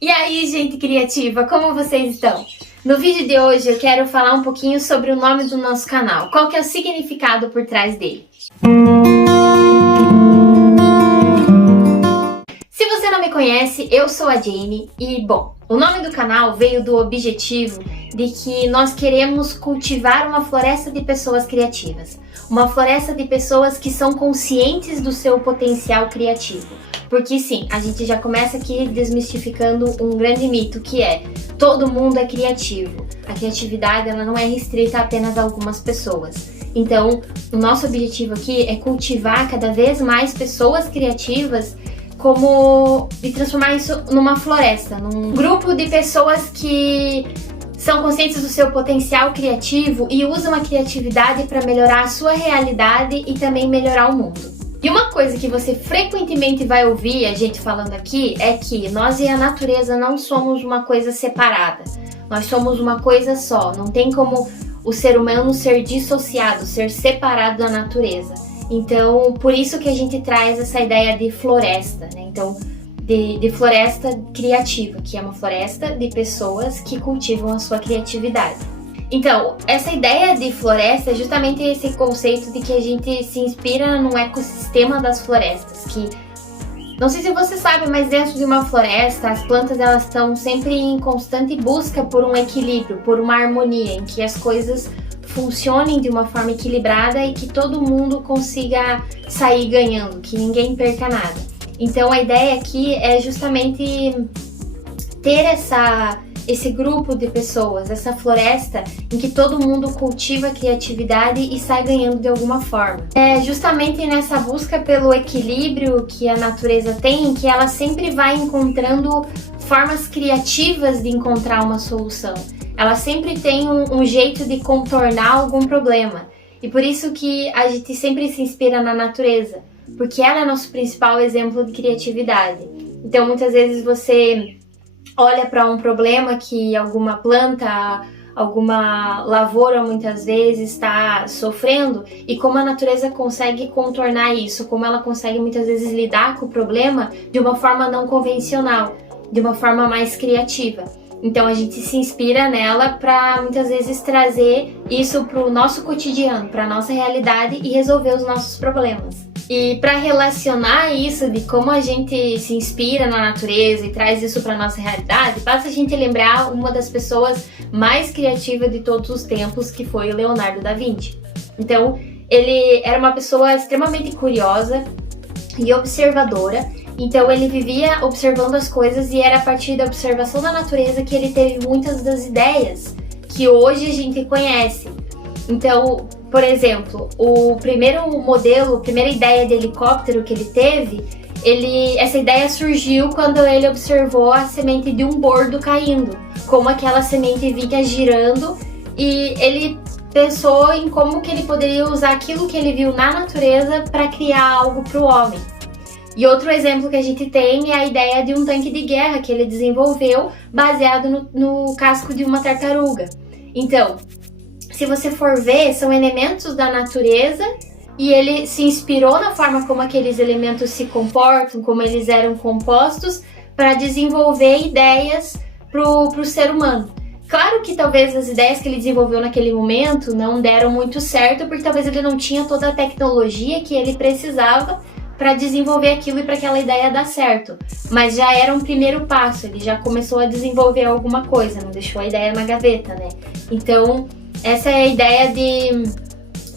E aí, gente criativa, como vocês estão? No vídeo de hoje eu quero falar um pouquinho sobre o nome do nosso canal, qual que é o significado por trás dele. Se você não me conhece, eu sou a Jane e, bom, o nome do canal veio do objetivo de que nós queremos cultivar uma floresta de pessoas criativas, uma floresta de pessoas que são conscientes do seu potencial criativo. Porque sim, a gente já começa aqui desmistificando um grande mito que é: todo mundo é criativo. A criatividade ela não é restrita a apenas a algumas pessoas. Então, o nosso objetivo aqui é cultivar cada vez mais pessoas criativas e transformar isso numa floresta, num grupo de pessoas que são conscientes do seu potencial criativo e usam a criatividade para melhorar a sua realidade e também melhorar o mundo. E uma coisa que você frequentemente vai ouvir a gente falando aqui é que nós e a natureza não somos uma coisa separada. Nós somos uma coisa só. Não tem como o ser humano ser dissociado, ser separado da natureza. Então, por isso que a gente traz essa ideia de floresta, né? Então, de floresta criativa, que é uma floresta de pessoas que cultivam a sua criatividade. Então, essa ideia de floresta é justamente esse conceito de que a gente se inspira no ecossistema das florestas, que, não sei se você sabe, mas dentro de uma floresta, as plantas elas estão sempre em constante busca por um equilíbrio, por uma harmonia, em que as coisas funcionem de uma forma equilibrada e que todo mundo consiga sair ganhando, que ninguém perca nada. Então, a ideia aqui é justamente ter esse grupo de pessoas, essa floresta em que todo mundo cultiva a criatividade e sai ganhando de alguma forma. É justamente nessa busca pelo equilíbrio que a natureza tem que ela sempre vai encontrando formas criativas de encontrar uma solução. Ela sempre tem um jeito de contornar algum problema. E por isso que a gente sempre se inspira na natureza, porque ela é nosso principal exemplo de criatividade. Então muitas vezes você olha para um problema que alguma planta, alguma lavoura muitas vezes está sofrendo e como a natureza consegue contornar isso, como ela consegue muitas vezes lidar com o problema de uma forma não convencional, de uma forma mais criativa. Então a gente se inspira nela para muitas vezes trazer isso para o nosso cotidiano, para a nossa realidade e resolver os nossos problemas. E para relacionar isso de como a gente se inspira na natureza e traz isso para nossa realidade, basta a gente lembrar uma das pessoas mais criativas de todos os tempos, que foi o Leonardo da Vinci. Então, ele era uma pessoa extremamente curiosa e observadora. Então, ele vivia observando as coisas e era a partir da observação da natureza que ele teve muitas das ideias que hoje a gente conhece. Então, por exemplo, o primeiro modelo, a primeira ideia de helicóptero que ele teve, essa ideia surgiu quando ele observou a semente de um bordo caindo, como aquela semente vinha girando, e ele pensou em como que ele poderia usar aquilo que ele viu na natureza para criar algo para o homem. E outro exemplo que a gente tem é a ideia de um tanque de guerra que ele desenvolveu baseado no casco de uma tartaruga. Então, se você for ver, são elementos da natureza e ele se inspirou na forma como aqueles elementos se comportam, como eles eram compostos, para desenvolver ideias para o ser humano. Claro que talvez as ideias que ele desenvolveu naquele momento não deram muito certo, porque talvez ele não tinha toda a tecnologia que ele precisava para desenvolver aquilo e para aquela ideia dar certo. Mas já era um primeiro passo, ele já começou a desenvolver alguma coisa, não deixou a ideia na gaveta, né? Então, essa é a ideia de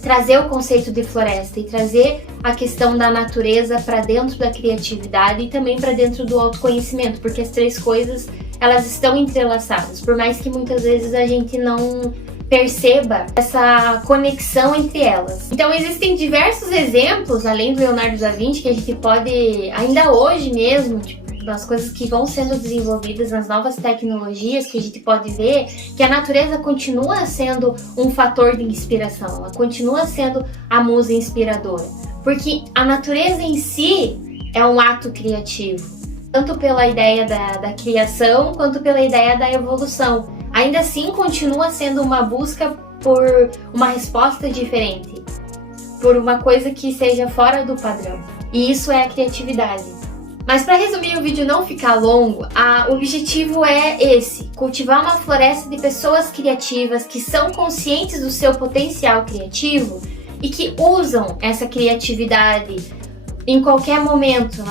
trazer o conceito de floresta e trazer a questão da natureza para dentro da criatividade e também para dentro do autoconhecimento, porque as três coisas elas estão entrelaçadas, por mais que muitas vezes a gente não perceba essa conexão entre elas. Então existem diversos exemplos, além do Leonardo da Vinci, que a gente pode, ainda hoje mesmo, das coisas que vão sendo desenvolvidas nas novas tecnologias, que a gente pode ver que a natureza continua sendo um fator de inspiração, ela continua sendo a musa inspiradora, porque a natureza em si é um ato criativo, tanto pela ideia da criação, quanto pela ideia da evolução. Ainda assim, continua sendo uma busca por uma resposta diferente, por uma coisa que seja fora do padrão. E isso é a criatividade. Mas para resumir o vídeo e não ficar longo, o objetivo é esse: cultivar uma floresta de pessoas criativas que são conscientes do seu potencial criativo e que usam essa criatividade em qualquer momento,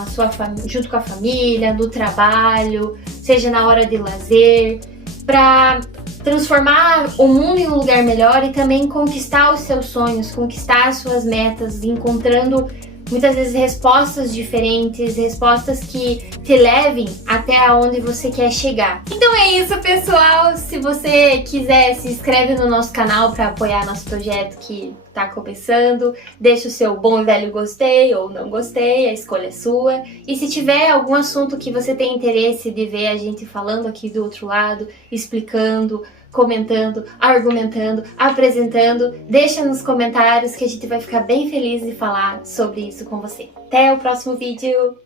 junto com a família, no trabalho, seja na hora de lazer, para transformar o mundo em um lugar melhor e também conquistar os seus sonhos, conquistar as suas metas, encontrando muitas vezes respostas diferentes, respostas que te levem até onde você quer chegar. Então é isso, pessoal. Se você quiser, se inscreve no nosso canal para apoiar nosso projeto que tá começando. Deixa o seu bom e velho gostei ou não gostei, a escolha é sua. E se tiver algum assunto que você tem interesse de ver a gente falando aqui do outro lado, explicando, comentando, argumentando, apresentando, deixa nos comentários que a gente vai ficar bem feliz de falar sobre isso com você. Até o próximo vídeo!